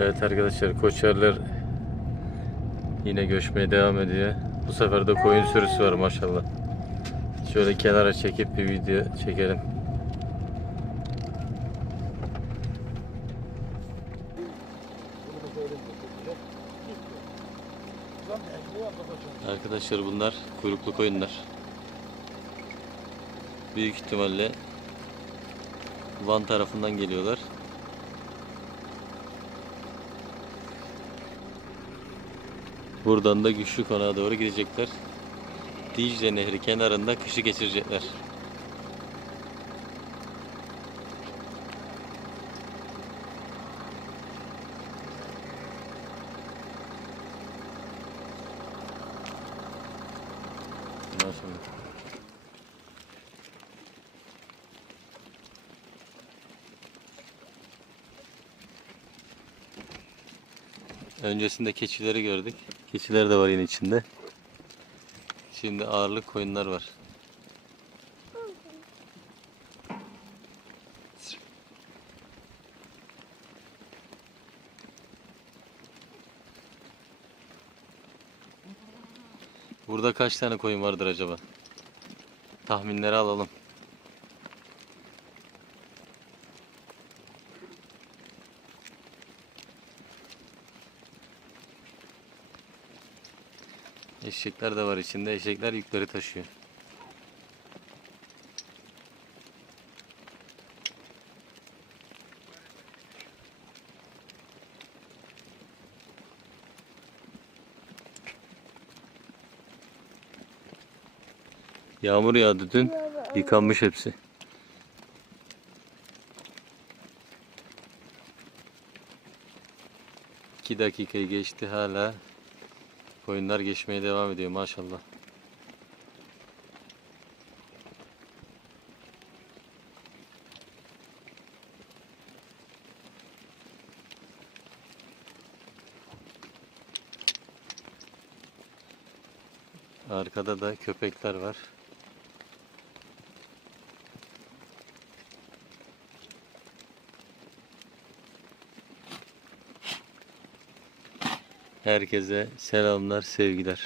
Evet arkadaşlar koçerler yine göçmeye devam ediyor. Bu sefer de koyun sürüsü var maşallah. Şöyle kenara çekip bir video çekelim. Arkadaşlar bunlar kuyruklu koyunlar. Büyük ihtimalle Van tarafından geliyorlar. Buradan da güçlü konağa doğru gidecekler. Dicle Nehri kenarında kışı geçirecekler. Maşallah. Öncesinde keçileri gördük. Keçiler de var yine içinde. Şimdi ağırlık koyunlar var. Burada kaç tane koyun vardır acaba? Tahminleri alalım. Eşekler de var içinde. Eşekler yükleri taşıyor. Yağmur yağdı dün. Yıkanmış hepsi. İki dakikayı geçti hala. Koyunlar geçmeye devam ediyor maşallah. Arkada da köpekler var. Herkese selamlar, sevgiler.